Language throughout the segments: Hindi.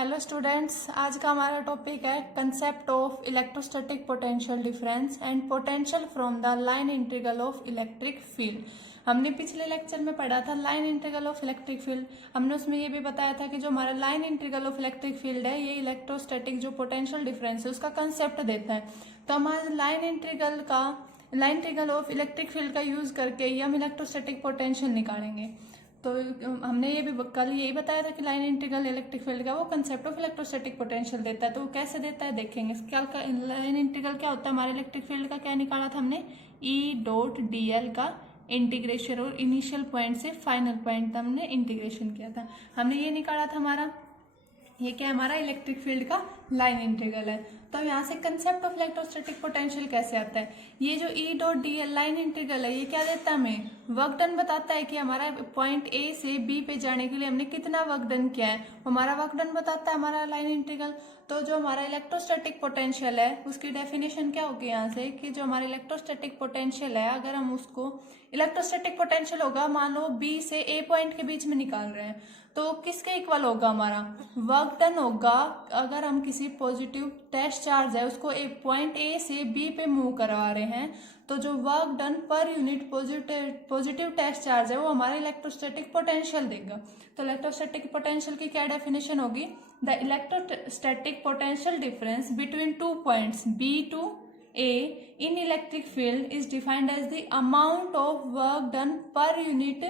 हेलो स्टूडेंट्स, आज का हमारा टॉपिक है concept of electrostatic potential difference and potential from the line integral of electric field. हमने पिछले लेक्चर में पढ़ा था line integral of electric field. हमने उसमें ये भी बताया था कि जो हमारा line integral of electric field है ये इलेक्ट्रोस्टैटिक जो पोटेंशियल डिफरेंस है उसका कंसेप्ट देता है। तो हम आज line integral of electric field का यूज करके ये हम इलेक्ट्रोस्टैटिक पोटेंशियल निकालेंगे। तो हमने ये भी कल यही बताया था कि लाइन इंटीग्रल इलेक्ट्रिक फील्ड का वो कंसेप्ट ऑफ इलेक्ट्रोस्टैटिक पोटेंशियल देता है। तो वो कैसे देता है देखेंगे। क्या लाइन इंटीग्रल क्या होता है, हमारे इलेक्ट्रिक फील्ड का क्या निकाला था हमने, E.dl का इंटीग्रेशन और इनिशियल पॉइंट से फाइनल पॉइंट हमने इंटीग्रेशन किया था। हमने ये निकाला था हमारा, ये क्या हमारा इलेक्ट्रिक फील्ड का लाइन इंटीग्रल है। तो यहाँ से कंसेप्ट ऑफ इलेक्ट्रोस्टैटिक पोटेंशियल कैसे आता है, ये जो E.dl लाइन इंटीग्रल है ये क्या देता है, हमें वर्क डन बताता है कि हमारा पॉइंट ए से बी पे जाने के लिए हमने कितना वर्क डन किया है, हमारा वर्क डन बताता है हमारा लाइन इंटीग्रल। तो जो हमारा इलेक्ट्रोस्टैटिक पोटेंशियल है उसकी डेफिनेशन क्या होगी यहाँ से, कि जो हमारा इलेक्ट्रोस्टैटिक पोटेंशियल है अगर हम उसको इलेक्ट्रोस्टैटिक पोटेंशियल होगा, मान लो बी से ए पॉइंट के बीच में निकाल रहे हैं, तो किसके इक्वल होगा, हमारा वर्क डन होगा। अगर हम किसी पॉजिटिव टेस्ट चार्ज है उसको एक पॉइंट ए से बी पे मूव करवा रहे हैं, तो जो work done per unit positive test charge है वो हमारा इलेक्ट्रोस्टैटिक पोटेंशियल देगा। तो इलेक्ट्रोस्टैटिक पोटेंशियल की क्या डेफिनेशन होगी, the electrostatic potential difference between two points B to A in electric field is defined as the amount of work done per unit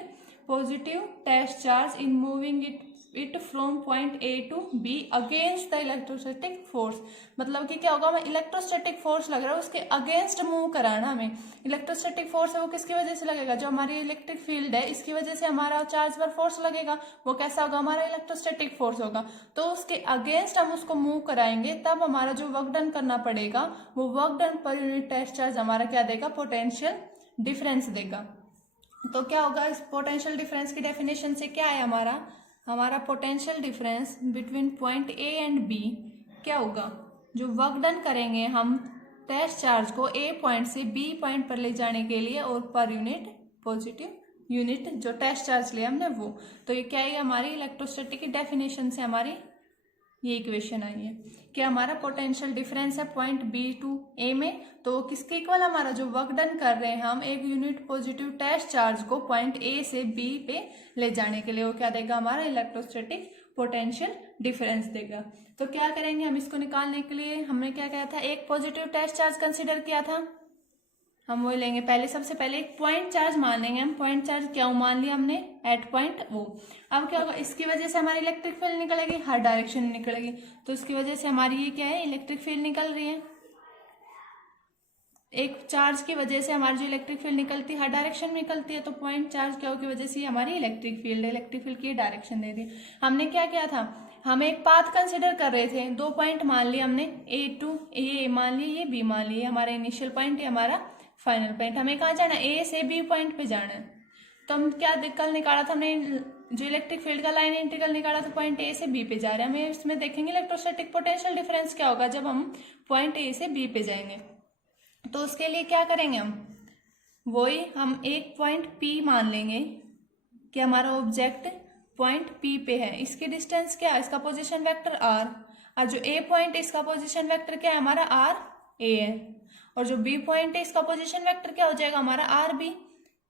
positive test charge in moving it from point A to B against the electrostatic force। मतलब कि क्या होगा, हमें इलेक्ट्रोस्टैटिक फोर्स लग रहा है उसके अगेंस्ट मूव कराना हमें। इलेक्ट्रोस्टैटिक फोर्स है वो किसकी वजह से लगेगा, जो हमारी इलेक्ट्रिक फील्ड है इसकी वजह से हमारा चार्ज पर फोर्स लगेगा, वो कैसा होगा, हमारा इलेक्ट्रोस्टैटिक फोर्स होगा। तो उसके अगेंस्ट हम उसको मूव कराएंगे तब हमारा जो वर्क डन करना पड़ेगा वो work done per unit test charge हमारा क्या देगा, पोटेंशियल डिफरेंस देगा। तो क्या होगा, इस पोटेंशियल डिफरेंस की डेफिनेशन से क्या है, हमारा potential difference between point A and B क्या होगा, जो वर्क डन करेंगे हम टेस्ट चार्ज को ए पॉइंट से बी पॉइंट पर ले जाने के लिए और पर यूनिट पॉजिटिव यूनिट जो टेस्ट चार्ज लिया हमने वो, तो ये क्या है, हमारी इलेक्ट्रोस्टैटिक की डेफिनेशन से हमारी ये इक्वेशन आई है कि हमारा पोटेंशियल डिफरेंस है पॉइंट बी टू ए में, तो किसके इक्वल, हमारा जो वर्क डन कर रहे हैं हम एक यूनिट पॉजिटिव टेस्ट चार्ज को पॉइंट ए से बी पे ले जाने के लिए, वो क्या देगा, हमारा इलेक्ट्रोस्टैटिक पोटेंशियल डिफरेंस देगा। तो क्या करेंगे हम इसको निकालने के लिए, हमने क्या किया था, एक पॉजिटिव टेस्ट चार्ज कंसिडर किया था, हम वही लेंगे। पहले सबसे पहले एक पॉइंट चार्ज मान लेंगे हम, पॉइंट चार्ज क्या मान लिया हमने, एट पॉइंट ओ। अब क्या होगा, इसकी वजह से हमारी इलेक्ट्रिक फील्ड निकलेगी, हर डायरेक्शन में निकलेगी, तो इसकी वजह से हमारी ये क्या है, इलेक्ट्रिक फील्ड निकल रही है। एक चार्ज की वजह से हमारी जो इलेक्ट्रिक फील्ड निकलती है हर डायरेक्शन में निकलती है, तो पॉइंट चार्ज क्या की वजह से हमारी इलेक्ट्रिक फील्ड की डायरेक्शन दे दी। हमने क्या किया था, हम एक पाथ कंसिडर कर रहे थे, दो पॉइंट मान लिए हमने, ए टू ए मान लिए, ये बी मान लिए, हमारा इनिशियल पॉइंट, ये हमारा फाइनल पॉइंट। हमें कहाँ जाना है, ए से बी पॉइंट पे जाना है। तो हम क्या कल निकाला था हमने, जो इलेक्ट्रिक फील्ड का लाइन इंटीग्रल निकाला था, पॉइंट ए से बी पे जा रहे हैं, हमें इसमें देखेंगे इलेक्ट्रोस्टैटिक पोटेंशियल डिफरेंस क्या होगा जब हम पॉइंट ए से बी पे जाएंगे। तो उसके लिए क्या करेंगे वही हम एक पॉइंट पी मान लेंगे कि हमारा ऑब्जेक्ट पॉइंट पी पे है, इसकी डिस्टेंस क्या है, इसका पोजीशन वेक्टर आर, और जो ए पॉइंट है इसका पोजीशन वेक्टर क्या है, हमारा आर ए है, और जो बी पॉइंट है इसका पोजीशन वेक्टर क्या हो जाएगा, हमारा आर बी।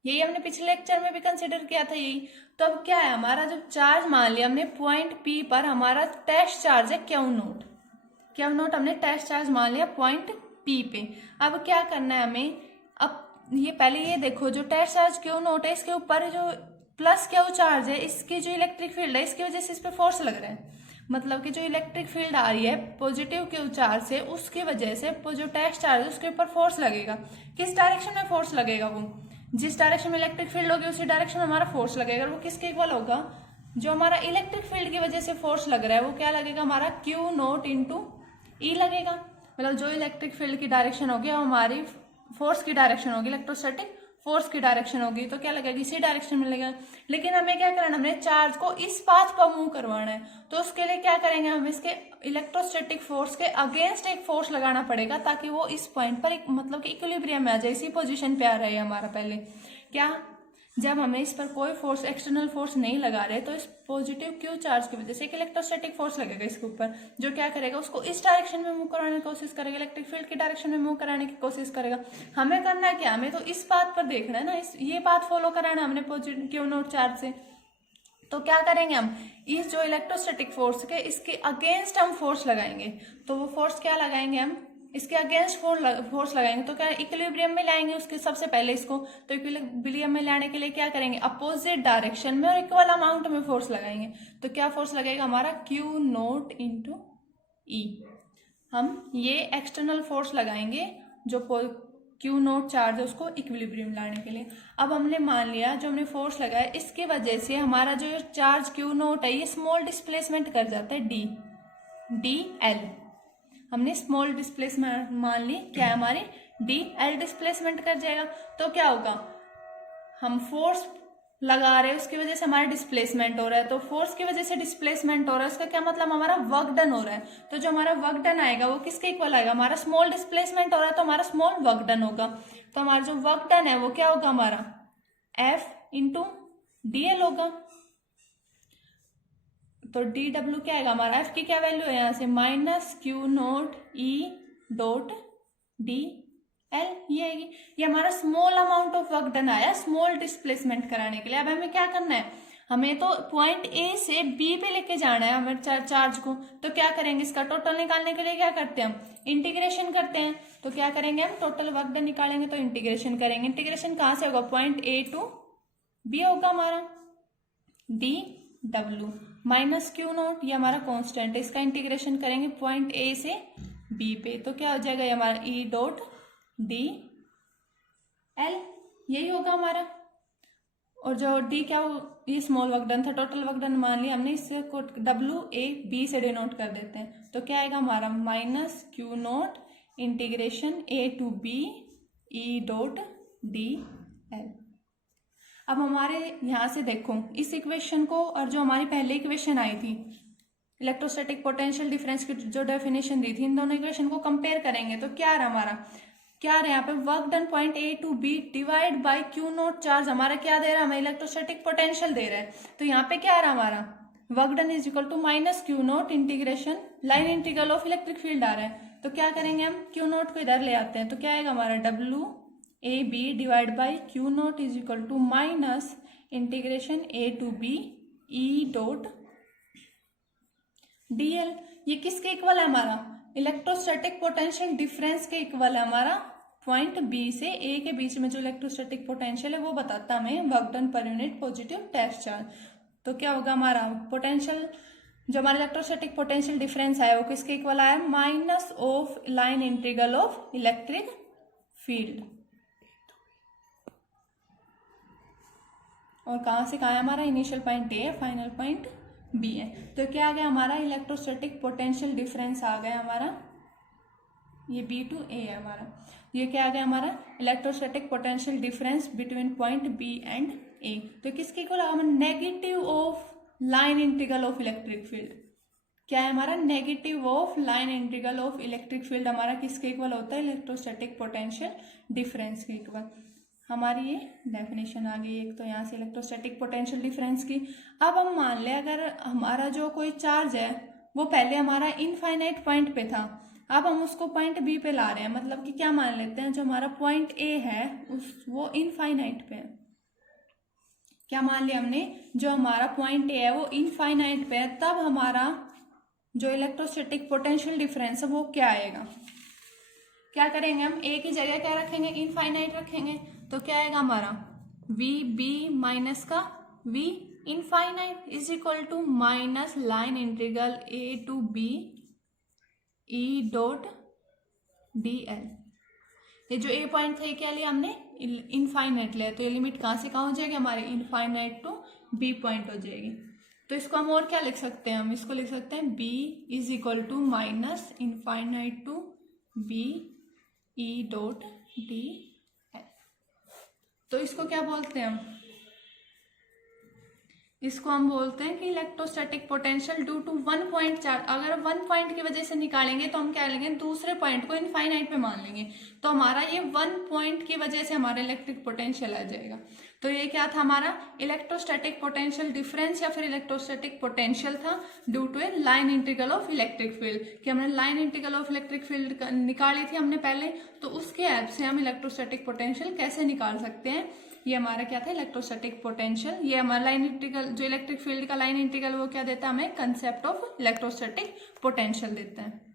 यही हमने पिछले लेक्चर में भी कंसिडर किया था यही। तो अब क्या है, हमारा जो चार्ज मान लिया हमने पॉइंट पी पर, हमारा टेस्ट चार्ज है क्यू नोट हमने टेस्ट चार्ज मान लिया पॉइंट पी पे। अब क्या करना है हमें, अब ये पहले ये देखो, जो टेस्ट चार्ज क्यू नोट है इसके ऊपर जो प्लस क्यू चार्ज है, इसकी जो इलेक्ट्रिक फील्ड है इसकी वजह से इस पे फोर्स लग रहा है। मतलब कि जो इलेक्ट्रिक फील्ड आ रही है पॉजिटिव क्यू चार्ज से, उसकी वजह से जो टेस्ट चार्ज है उसके ऊपर फोर्स लगेगा। किस डायरेक्शन में फोर्स लगेगा, वो जिस डायरेक्शन में इलेक्ट्रिक फील्ड होगी उसी डायरेक्शन में हमारा फोर्स लगेगा। वो किसके इक्वल होगा, जो हमारा इलेक्ट्रिक फील्ड की वजह से फोर्स लग रहा है वो क्या लगेगा, हमारा क्यू नोट इंटू ई लगेगा। मतलब जो इलेक्ट्रिक फील्ड की डायरेक्शन होगी वो हमारी फोर्स की डायरेक्शन होगी, इलेक्ट्रोस्टैटिक फोर्स की डायरेक्शन होगी, तो क्या लगेगा, इसी डायरेक्शन में लगेगा। लेकिन हमें क्या करना है, हमने चार्ज को इस पाथ पर मूव करवाना है, तो उसके लिए क्या करेंगे, हम इसके इलेक्ट्रोस्टैटिक फोर्स के अगेंस्ट एक फोर्स लगाना पड़ेगा ताकि वो इस पॉइंट पर मतलब कि इक्विलिब्रियम में आ जाए, इसी पोजीशन पे आ रहा है हमारा। पहले क्या जब हमें इस पर कोई फोर्स, एक्सटर्नल फोर्स नहीं लगा रहे, तो इस पॉजिटिव क्यू चार्ज की वजह से एक इलेक्ट्रोस्टैटिक फोर्स लगेगा इसके ऊपर, जो क्या करेगा, उसको इस डायरेक्शन में मूव कराने की कोशिश करेगा, इलेक्ट्रिक फील्ड की डायरेक्शन में मूव कराने की कोशिश करेगा। हमें करना है क्या, हमें तो इस पाथ पर देखना है ना, ये पाथ फॉलो कराना है हमने पॉजिटिव क्यू नोट चार्ज से। तो क्या करेंगे हम, इस जो इलेक्ट्रोस्टैटिक फोर्स के इसके अगेंस्ट हम फोर्स लगाएंगे। तो वो फोर्स क्या लगाएंगे हम, इसके अगेंस्ट फोर्स लगाएंगे। तो क्या इक्विलिब्रियम में लाएंगे उसके सबसे पहले इसको। तो इक्विलिब्रियम में लाने के लिए क्या करेंगे, अपोजिट डायरेक्शन में और इक्वल अमाउंट में फोर्स लगाएंगे। तो क्या फोर्स लगेगा हमारा, क्यू नोट इंटू ई। हम ये एक्सटर्नल फोर्स लगाएंगे जो क्यू नोट चार्ज है उसको इक्विलिब्रियम लाने के लिए। अब हमने मान लिया जो हमने फोर्स लगाया इसकी वजह से हमारा जो चार्ज क्यू नोट है ये स्मॉल डिस्प्लेसमेंट कर जाता है डी एल। हमने स्मॉल डिस्प्लेसमेंट मान ली, क्या है हमारी डी एल डिस्प्लेसमेंट कर जाएगा। तो क्या होगा, हम फोर्स लगा रहे हैं उसकी वजह से हमारा डिस्प्लेसमेंट हो रहा है। तो फोर्स की वजह से डिस्प्लेसमेंट हो रहा है, इसका क्या मतलब, हमारा वर्क डन हो रहा है। तो जो हमारा वर्क डन आएगा वो किसके इक्वल आएगा, हमारा स्मॉल डिस्प्लेसमेंट हो रहा है तो हमारा स्मॉल वर्क डन होगा। तो हमारा जो वर्क डन है वो क्या होगा, हमारा एफ इंटू डी एल होगा। तो डी डब्ल्यू क्या आएगा हमारा, एफ की क्या वैल्यू है यहाँ से, माइनस क्यू नोट ई डॉट डी एल, ये आएगी। ये हमारा small amount of work done आया स्मॉल डिस्प्लेसमेंट कराने के लिए। अब हमें क्या करना है, हमें तो पॉइंट ए से बी पे लेके जाना है हमें चार्ज को। तो क्या करेंगे, इसका टोटल निकालने के लिए क्या करते हैं हम, इंटीग्रेशन करते हैं। तो क्या करेंगे हम, टोटल वर्क डन निकालेंगे तो इंटीग्रेशन करेंगे। इंटीग्रेशन कहाँ से होगा, पॉइंट ए टू बी होगा हमारा D W minus Q note, ये हमारा कांस्टेंट है, इसका इंटीग्रेशन करेंगे पॉइंट ए से बी पे। तो क्या हो जाएगा ये हमारा ई डॉट डी एल, यही होगा हमारा। और जो डी क्या हो, ये स्मॉल वर्क डन था, टोटल वर्क डन मान लिया हमने, इससे डब्ल्यू ए बी से डिनोट कर देते हैं। तो क्या आएगा हमारा minus Q naught integration A to B E dot D L. अब हमारे यहाँ से देखो इस इक्वेशन को और जो हमारी पहले इक्वेशन आई थी इलेक्ट्रोस्टैटिक पोटेंशियल डिफरेंस की जो डेफिनेशन दी थी, इन दोनों इक्वेशन को कंपेयर करेंगे। तो क्या रहा हमारा, क्या रहा यहाँ पे, work done point A to B divide by Q naught charge हमारा क्या दे रहा है, हमें इलेक्ट्रोस्टैटिक पोटेंशियल दे रहा है। तो यहाँ पे क्या रहा हमारा, work done is equal to minus Q naught integration line integral of electric field आ रहा है। तो क्या करेंगे हम, क्यू नोट को इधर ले आते हैं। तो क्या आएगा हमारा W A B divide by Q naught is equal to minus integration A to B E dot D L. ये किसके इक्वल है हमारा, इलेक्ट्रोस्टैटिक पोटेंशियल डिफरेंस के इक्वल है हमारा। पॉइंट बी से ए के बीच में जो इलेक्ट्रोस्टैटिक पोटेंशियल है वो बताता हमें work done per unit positive test charge. तो क्या होगा हमारा पोटेंशियल, जो हमारा इलेक्ट्रोस्टैटिक पोटेंशियल डिफरेंस आया वो किसके इक्वल आया, minus of line integral of electric field. और कहाँ से कहाँ है हमारा, इनिशियल पॉइंट ए है, फाइनल पॉइंट बी है। तो क्या आ गया हमारा, इलेक्ट्रोस्टैटिक पोटेंशियल डिफरेंस आ गया हमारा, ये बी टू ए है हमारा। ये क्या आ गया हमारा, electrostatic potential difference between point B and A. तो किसके इक्वल होगा, negative of line integral of electric field. क्या है हमारा, negative of line integral of electric field हमारा किसके इक्वल होता है, इलेक्ट्रोस्टैटिक पोटेंशियल डिफरेंस के इक्वल। हमारी ये डेफिनेशन आ गई एक तो यहाँ से इलेक्ट्रोस्टैटिक पोटेंशियल डिफरेंस की। अब हम मान लें अगर हमारा जो कोई चार्ज है वो पहले हमारा इनफाइनाइट पॉइंट पे था, अब हम उसको पॉइंट बी पे ला रहे हैं, मतलब कि क्या मान लेते हैं, जो हमारा पॉइंट ए है वो इनफाइनाइट पे है। क्या मान लिया हमने, जो हमारा पॉइंट ए है वो इनफाइनाइट पे है, तब हमारा जो इलेक्ट्रोस्टैटिक पोटेंशियल डिफरेंस है वो क्या आएगा। क्या करेंगे हम, ए की जगह क्या रखेंगे, इनफाइनाइट रखेंगे। तो क्या आएगा हमारा वी बी माइनस का V infinite is equal to minus line integral A to B E dot D L. ये जो ए पॉइंट था ये क्या लिया हमने, इनफाइनाइट लिया। तो ये लिमिट कहाँ से कहाँ हो जाएगी हमारे, इनफाइनाइट टू बी पॉइंट हो जाएगी। तो इसको हम और क्या लिख सकते हैं, हम इसको लिख सकते हैं B is equal to minus infinite to B E dot D L. तो इसको क्या बोलते हैं हम, इसको हम बोलते हैं कि electrostatic potential due to one point charge. अगर वन पॉइंट की वजह से निकालेंगे तो हम क्या लेंगे, दूसरे पॉइंट को इनफाइनाइट पे मान लेंगे, तो हमारा ये वन पॉइंट की वजह से हमारा इलेक्ट्रिक पोटेंशियल आ जाएगा। तो ये क्या था हमारा इलेक्ट्रोस्टैटिक पोटेंशियल डिफरेंस या फिर इलेक्ट्रोस्टैटिक पोटेंशियल था due to a line integral of electric field, कि हमने line integral of electric field निकाली थी हमने पहले, तो उसके हेल्प से हम इलेक्ट्रोस्टैटिक पोटेंशियल कैसे निकाल सकते हैं। ये हमारा क्या था इलेक्ट्रोस्टैटिक पोटेंशियल। ये हमारा लाइन इंटीग्रल जो इलेक्ट्रिक फील्ड का लाइन इंटीग्रल वो क्या देता है हमें, कंसेप्ट ऑफ इलेक्ट्रोस्टैटिक पोटेंशियल देता है।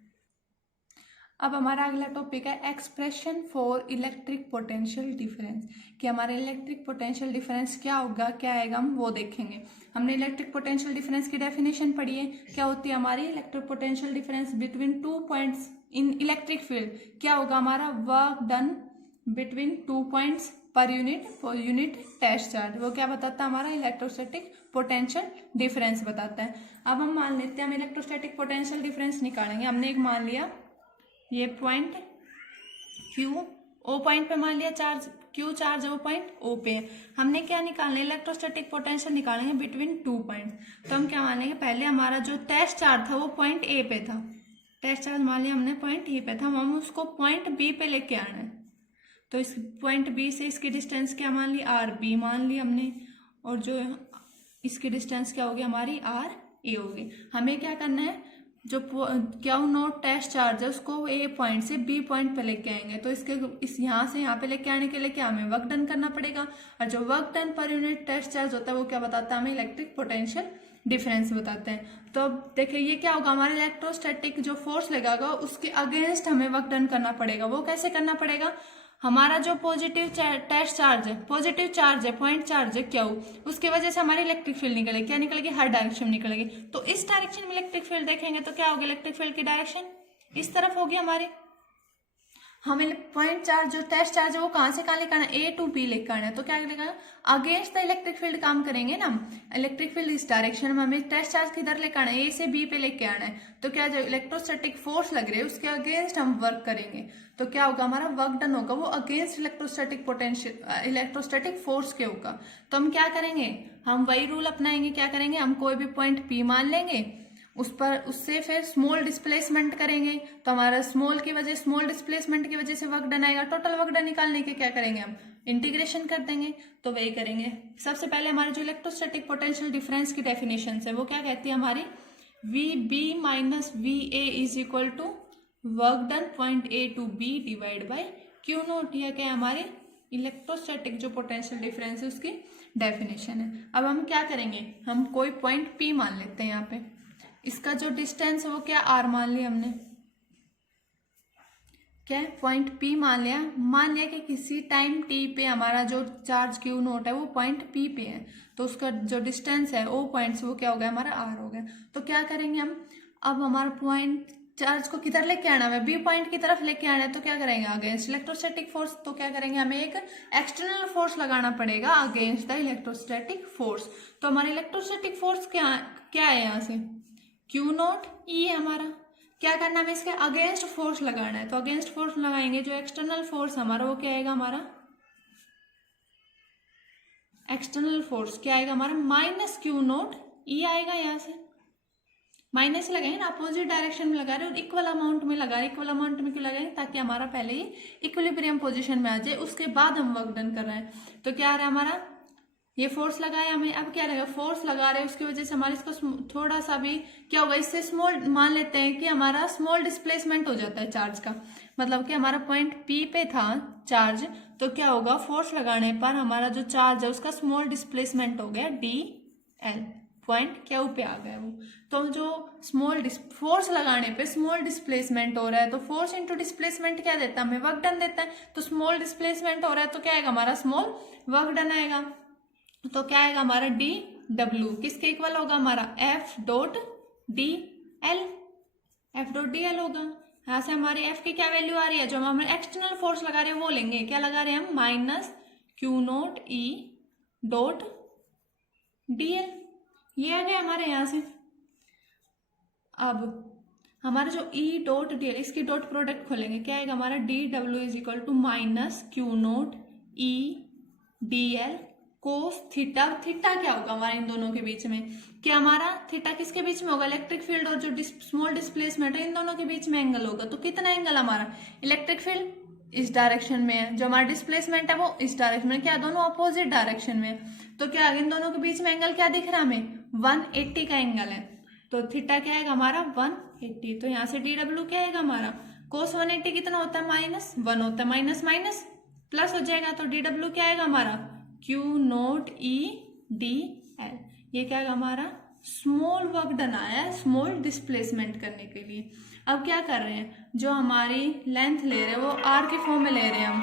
अब हमारा अगला टॉपिक है expression for electric potential difference, कि हमारा इलेक्ट्रिक पोटेंशियल डिफरेंस क्या होगा, क्या आएगा, हम वो देखेंगे। हमने इलेक्ट्रिक पोटेंशियल डिफरेंस की डेफिनेशन पढ़ी है, क्या होती है हमारी electric potential difference between 2 points in electric field, क्या होगा हमारा work done between 2 points per unit test charge, वो क्या बताता है हमारा इलेक्ट्रोस्टैटिक पोटेंशियल डिफरेंस बताता है। अब हम मान लेते हैं हम इलेक्ट्रोस्टैटिक पोटेंशियल डिफरेंस निकालेंगे। हमने एक मान लिया ये पॉइंट Q O पॉइंट पे मान लिया charge, Q charge O point O पे है। हमने क्या निकालना है इलेक्ट्रोस्टैटिक पोटेंशियल निकालेंगे बिटवीन 2 पॉइंट। तो हम क्या मान लेंगे, पहले हमारा जो टेस्ट चार्ज था वो पॉइंट A पे था, टेस्ट चार्ज मान लिया हमने पॉइंट A पे था, हम उसको पॉइंट B पे लेके आना है। तो इस पॉइंट B से इसकी डिस्टेंस क्या मान ली, RB मान ली हमने, और जो इसकी डिस्टेंस क्या होगी हमारी RA होगी। हमें क्या करना है, जो Q नोट टेस्ट चार्ज है उसको A पॉइंट से B पॉइंट पे लेके आएंगे, तो इस यहाँ से यहाँ पे लेके आने के लिए क्या हमें वर्क डन करना पड़ेगा, और जो work done per unit test charge होता है वो क्या बताता है हमें इलेक्ट्रिक पोटेंशियल डिफरेंस बताते हैं। तो अब देखिए ये क्या होगा, हमारे इलेक्ट्रोस्टैटिक जो फोर्स लगेगा उसके अगेंस्ट हमें वर्क डन करना पड़ेगा। वो कैसे करना पड़ेगा, हमारा जो पॉजिटिव टेस्ट चार्ज है, पॉजिटिव चार्ज है, पॉइंट चार्ज है Q, उसकी वजह से हमारी इलेक्ट्रिक फील्ड निकलेगी, क्या निकलेगी, हर डायरेक्शन में निकलेगी। तो इस डायरेक्शन में इलेक्ट्रिक फील्ड देखेंगे तो क्या होगी, इलेक्ट्रिक फील्ड की डायरेक्शन इस तरफ होगी हमारी। हमें पॉइंट चार्ज जो टेस्ट चार्ज है वो कहाँ से कहाँ लेकर आना है, A टू B लेकर आना है। तो क्या लेकर अगेंस्ट द इलेक्ट्रिक फील्ड काम करेंगे ना, इलेक्ट्रिक फील्ड इस डायरेक्शन में, हमें टेस्ट चार्ज किधर लेकर आना है, A से B पे लेके आना है। तो क्या जो इलेक्ट्रोस्टैटिक फोर्स लग रही है उसके अगेंस्ट हम वर्क करेंगे, तो क्या होगा हमारा वर्क डन होगा वो against electrostatic potential electrostatic force के होगा। तो हम क्या करेंगे, हम वही रूल अपनाएंगे, क्या करेंगे, हम कोई भी पॉइंट P मान लेंगे, उस पर उससे फिर स्मॉल डिस्प्लेसमेंट करेंगे, तो हमारा स्मॉल डिस्प्लेसमेंट की वजह से वर्क डन आएगा। टोटल वर्क डन निकालने के क्या करेंगे, हम इंटीग्रेशन कर देंगे। तो वही करेंगे। सबसे पहले हमारे जो इलेक्ट्रोस्टैटिक पोटेंशियल डिफरेंस की डेफिनेशन है वो क्या कहती है हमारी, VB minus VA is equal to work done point A to B divide by Q naught. यह क्या है हमारे इलेक्ट्रोस्टैटिक जो पोटेंशियल डिफरेंस है उसकी डेफिनेशन है। अब हम क्या करेंगे, हम कोई पॉइंट P मान लेते हैं, यहाँ पे इसका जो डिस्टेंस है वो क्या R मान लिया हमने, क्या पॉइंट P मान लिया कि किसी टाइम T पे हमारा जो चार्ज Q नोट है वो पॉइंट P पे है, तो उसका जो डिस्टेंस है O पॉइंट से वो क्या हो गया हमारा R हो गया। तो क्या करेंगे हम, अब हमारा पॉइंट चार्ज को किधर लेके आना है, B पॉइंट की तरफ लेके आना है, तो क्या करेंगे अगेंस्ट इलेक्ट्रोस्टैटिक फोर्स। तो क्या करेंगे, हमें एक एक्सटर्नल फोर्स लगाना पड़ेगा अगेंस्ट द इलेक्ट्रोस्टैटिक फोर्स। तो हमारा इलेक्ट्रोस्टैटिक फोर्स क्या है, यहाँ से Q नोट E है हमारा, क्या करना है, हमें इसके अगेंस्ट फोर्स लगाना है। तो अगेंस्ट फोर्स लगाएंगे, जो एक्सटर्नल फोर्स हमारा वो क्या आएगा, हमारा एक्सटर्नल फोर्स क्या आएगा हमारा माइनस Q नोट E आएगा। यहाँ से माइनस लगाएंगे ना, अपोजिट डायरेक्शन में लगा रहे और इक्वल अमाउंट में लगा रहे। इक्वल अमाउंट में क्यों लगाएंगे, ताकि हमारा पहले ही इक्विलिब्रियम पोजीशन में आ जाए, उसके बाद हम वर्क डन कर रहे हैं। तो क्या आ रहा है हमारा, ये फोर्स लगाया हमें, अब क्या रहेगा, फोर्स लगा रहे हैं उसकी वजह से हमारे इसको थोड़ा सा भी क्या होगा, इससे स्मॉल मान लेते हैं कि हमारा स्मॉल डिस्प्लेसमेंट हो जाता है चार्ज का। मतलब कि हमारा पॉइंट P पे था चार्ज, तो क्या होगा, फोर्स लगाने पर हमारा जो चार्ज है उसका स्मॉल डिस्प्लेसमेंट हो गया DL, पॉइंट Q पे आ गया वो। तो जो स्मॉल फोर्स लगाने पे स्मॉल डिस्प्लेसमेंट हो रहा है, तो फोर्स इंटू डिस्प्लेसमेंट क्या देता है, हमें वर्क डन देता है। तो स्मॉल डिस्प्लेसमेंट हो रहा है तो क्या आएगा हमारा स्मॉल वर्क डन आएगा। तो क्या आएगा हमारा DW किसके इक्वल होगा, हमारा F डॉट DL होगा। यहाँ से हमारे F की क्या वैल्यू आ रही है, जो हम एक्सटर्नल फोर्स लगा रहे हैं वो लेंगे, क्या लगा रहे हैं हम, minus Q naught E dot DL, ये आ गया हमारे यहाँ से। अब हमारा जो E डॉट DL इसकी डॉट प्रोडक्ट खोलेंगे, क्या आएगा हमारा DW is equal to minus Q naught E DL cos theta, theta क्या होगा हमारा इन दोनों के बीच में, क्या हमारा थीटा किसके बीच में होगा, इलेक्ट्रिक फील्ड और जो स्मॉल डिस्प्लेसमेंट है इन दोनों के बीच में एंगल होगा। तो कितना एंगल हमारा, इलेक्ट्रिक फील्ड इस डायरेक्शन में है, जो हमारा डिस्प्लेसमेंट है वो इस डायरेक्शन में, क्या दोनों अपोजिट डायरेक्शन में, तो क्या इन दोनों के बीच में एंगल क्या दिख रहा है हमें, 180 का एंगल है। तो थीटा क्या है हमारा 180, तो यहाँ से DW क्या है हमारा, कोस 180 कितना होता है, -1 होता है, माइनस माइनस प्लस हो जाएगा, तो DW क्या आएगा हमारा Q0E/dl। ये क्या है हमारा स्मॉल वर्क डन आया है स्मॉल डिस्प्लेसमेंट करने के लिए। अब क्या कर रहे हैं, जो हमारी लेंथ ले रहे हैं वो r के फॉर्म में ले रहे हैं हम,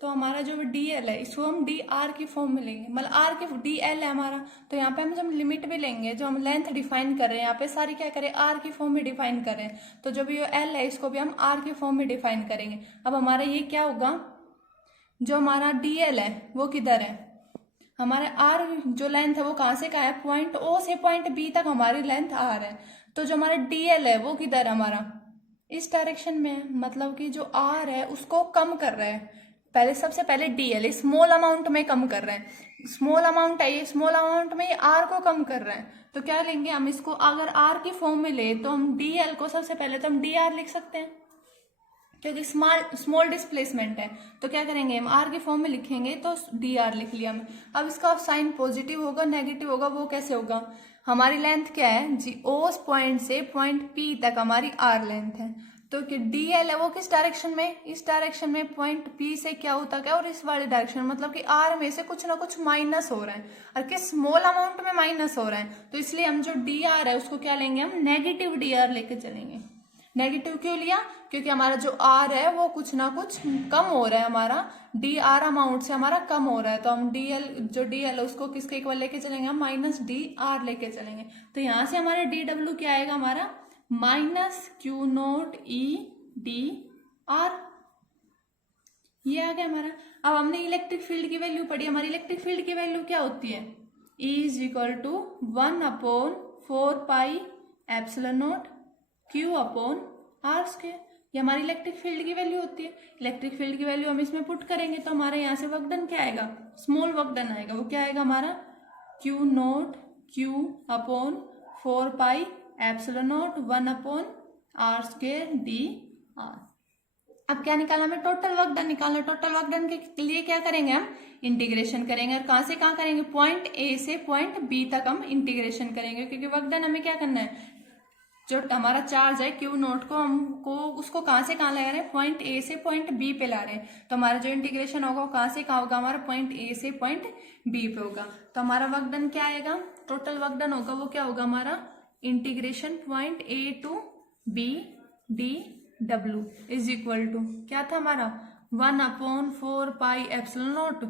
तो हमारा जो dl है इसको हम dr की फॉर्म में लेंगे, मतलब r के dl है हमारा, तो यहाँ पे हम जब लिमिट भी लेंगे, जो हम लेंथ डिफाइन कर रहे हैं यहाँ पे सारी क्या करें r की फॉर्म में डिफाइन कर रहे हैं, तो जो भी ये l है इसको भी हम r की फॉर्म में डिफाइन करेंगे। अब हमारा ये क्या होगा, जो हमारा dl है वो किधर है, हमारे r जो लेंथ है वो कहाँ से कहाँ है, पॉइंट O से पॉइंट B तक हमारी लेंथ r है, तो जो हमारा dl है वो किधर है हमारा इस डायरेक्शन में है, मतलब कि जो r है उसको कम कर रहा है, पहले सबसे पहले dl स्मॉल अमाउंट में कम कर रहे हैं, स्मॉल अमाउंट है ये, स्मॉल अमाउंट में ये r को कम कर रहे हैं, तो क्या लेंगे हम इसको, अगर r की फॉर्म में ले तो हम dl को सबसे पहले तो हम dr लिख सकते हैं क्योंकि स्मॉल डिस्प्लेसमेंट है, तो क्या करेंगे हम r की फॉर्म में लिखेंगे, तो dr लिख लिया हमने। अब इसका साइन पॉजिटिव होगा नेगेटिव होगा, वो कैसे होगा, हमारी लेंथ क्या है जी, O पॉइंट से पॉइंट P तक हमारी r लेंथ है, तो dl है वो किस डायरेक्शन में, इस डायरेक्शन में, पॉइंट P से क्या होता है और इस वाले डायरेक्शन में, मतलब कि r में से कुछ ना कुछ माइनस हो रहा है, और किस स्मॉल अमाउंट में माइनस हो रहा है, तो इसलिए हम जो dr है उसको क्या लेंगे, हम नेगेटिव dr लेके चलेंगे। नेगेटिव क्यों लिया, क्योंकि हमारा जो r है वो कुछ ना कुछ कम हो रहा है, हमारा dr अमाउंट से हमारा कम हो रहा है, तो हम dl जो dl है उसको किसके इक्वल लेके चलेंगे, हम -dr लेके चलेंगे, तो यहाँ से हमारा dw क्या आएगा हमारा -Q0E/dr, ये आ गया हमारा। अब हमने इलेक्ट्रिक फील्ड की वैल्यू पढ़ी, हमारी इलेक्ट्रिक फील्ड की वैल्यू क्या होती है, E = 1/4πε0 Q/r², ये हमारी इलेक्ट्रिक फील्ड की वैल्यू होती है। इलेक्ट्रिक फील्ड की वैल्यू हम इसमें पुट करेंगे तो हमारे यहाँ से वर्क डन क्या आएगा, स्मॉल वर्क डन आएगा, वो क्या आएगा हमारा Q0 Q/4πε0 1/r²dr। अब क्या निकाला हमें, टोटल वर्क डन निकालना, टोटल वर्क डन के लिए क्या करेंगे हम इंटीग्रेशन करेंगे, और कहाँ से कहाँ करेंगे, पॉइंट A से पॉइंट B तक हम इंटीग्रेशन करेंगे, क्योंकि वर्क डन हमें क्या करना है, जो हमारा चार्ज है Q0 को हमको उसको कहाँ से कहाँ ला रहे हैं, पॉइंट A से पॉइंट B पे ला रहे हैं, तो हमारा जो इंटीग्रेशन होगा वो कहाँ से कहाँ होगा, हमारा पॉइंट A से पॉइंट B पे होगा, तो हमारा वर्क डन क्या आएगा, टोटल वर्क डन होगा वो क्या होगा हमारा integration point A to B dW is equal to क्या था हमारा 1/4πε0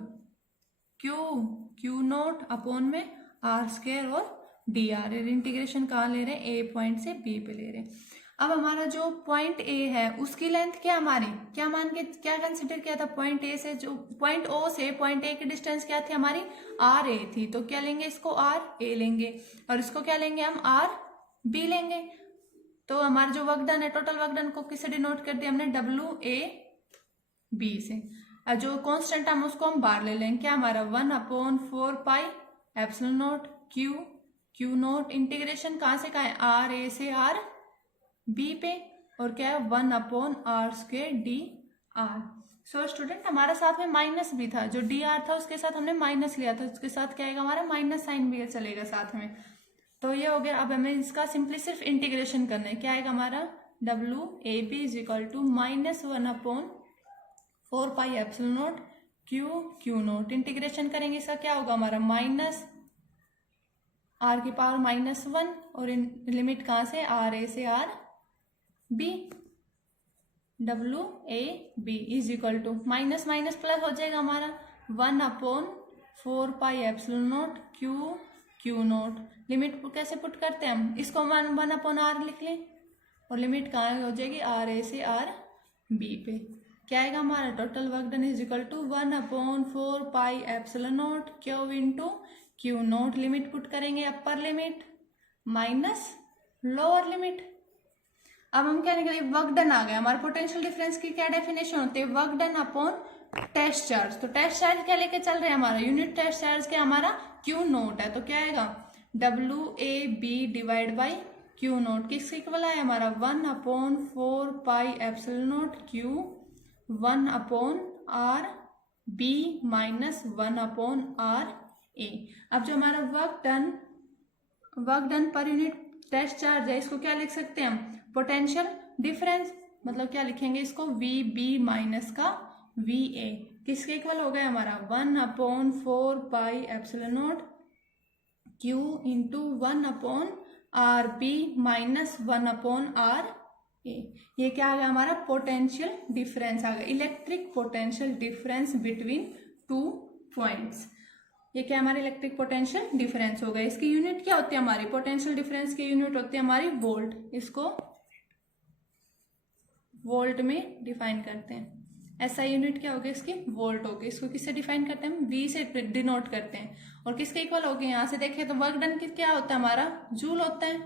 Q0 अपॉन में r² और dr, इंटीग्रेशन कहाँ ले रहे हैं, A पॉइंट से B पे ले रहे हैं। अब हमारा जो पॉइंट A है उसकी लेंथ क्या हमारी, क्या मान के क्या कंसिडर किया था, पॉइंट A से जो पॉइंट O से पॉइंट A की डिस्टेंस क्या थी हमारी RA थी, तो क्या लेंगे इसको RA लेंगे, और इसको क्या लेंगे हम RB लेंगे, तो हमारा जो वर्क डन है टोटल वर्क डन को किससे डिनोट कर दिया हमने WAB से, और जो कांस्टेंट हम उसको हम बाहर ले लेंगे, क्या हमारा 1/4πε0 Q0 इंटीग्रेशन कहाँ से कहाँ है RA से RB पे, और क्या है 1/r²dr। सो स्टूडेंट हमारा साथ में माइनस भी था, जो dr था उसके साथ हमने माइनस लिया था, उसके साथ क्या आएगा हमारा माइनस साइन भी चलेगा साथ में, तो ये हो गया। अब हमें इसका सिंपली सिर्फ इंटीग्रेशन करना है, क्या आएगा हमारा WAB = -1/4πε0 Q0, इंटीग्रेशन करेंगे इसका क्या होगा हमारा -r⁻1 और लिमिट कहाँ से RA से RB, WAB = minus minus plus हो जाएगा हमारा 1/4πε0 Q0, लिमिट कैसे पुट करते हैं हम, इसको 1/r लिख लें, और लिमिट कहाँ हो जाएगी RA से RB पे, क्या आएगा हमारा total work done is equal to 1/4πε0 Q0, limit put करेंगे upper limit minus lower limit. अब हम क्या निकले, वर्क डन आ गया, हमारा पोटेंशियल डिफरेंस की क्या डेफिनेशन होती है, work done upon test charge, तो टेस्ट चार्ज क्या लेके चल रहे हैं, हमारा यूनिट टेस्ट चार्ज क्या हमारा क्यू नोट है, तो क्या आएगा WAB divide by Q naught, किस इक्वल है हमारा 1/4 pi epsilon naught Q 1/RB minus 1/RA। अब जो हमारा work done per unit test charge है, इसको क्या लिख सकते हैं हम, पोटेंशियल डिफरेंस, मतलब क्या लिखेंगे इसको VB माइनस का VA, किसके इक्वल हो गया हमारा 1/4 pi epsilon note Q into 1/RB minus 1/RA। ये क्या आ गया हमारा पोटेंशियल डिफरेंस आ गया, electric potential difference between two points. ये क्या हमारी इलेक्ट्रिक पोटेंशियल डिफरेंस हो गया। इसकी यूनिट क्या होती है हमारी, पोटेंशियल डिफरेंस की यूनिट होती है हमारी वोल्ट, इसको वोल्ट में डिफाइन करते हैं। SI यूनिट क्या होगी इसकी, वोल्ट होगी। इसको किससे डिफाइन करते हैं हम, V से डिनोट करते हैं। और किसके इक्वल होगी, यहां से देखें तो वर्क डन क्या होता है हमारा, जूल होता है,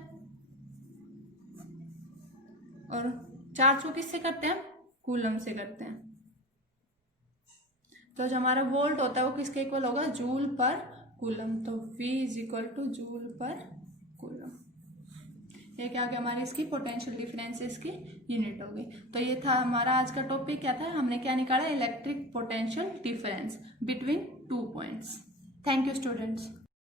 और चार्ज को किससे करते हैं, कूलम से करते हैं। तो जो हमारा वोल्ट होता है वो किसके इक्वल होगा, जूल पर कूलम, तो V is equal two joule पर कूलम। ये क्या गया हमारी इसकी पोटेंशियल डिफरेंस इसकी यूनिट हो गई। तो ये था हमारा आज का टॉपिक, क्या था, हमने क्या निकाला, electric potential difference between two points. Thank you students.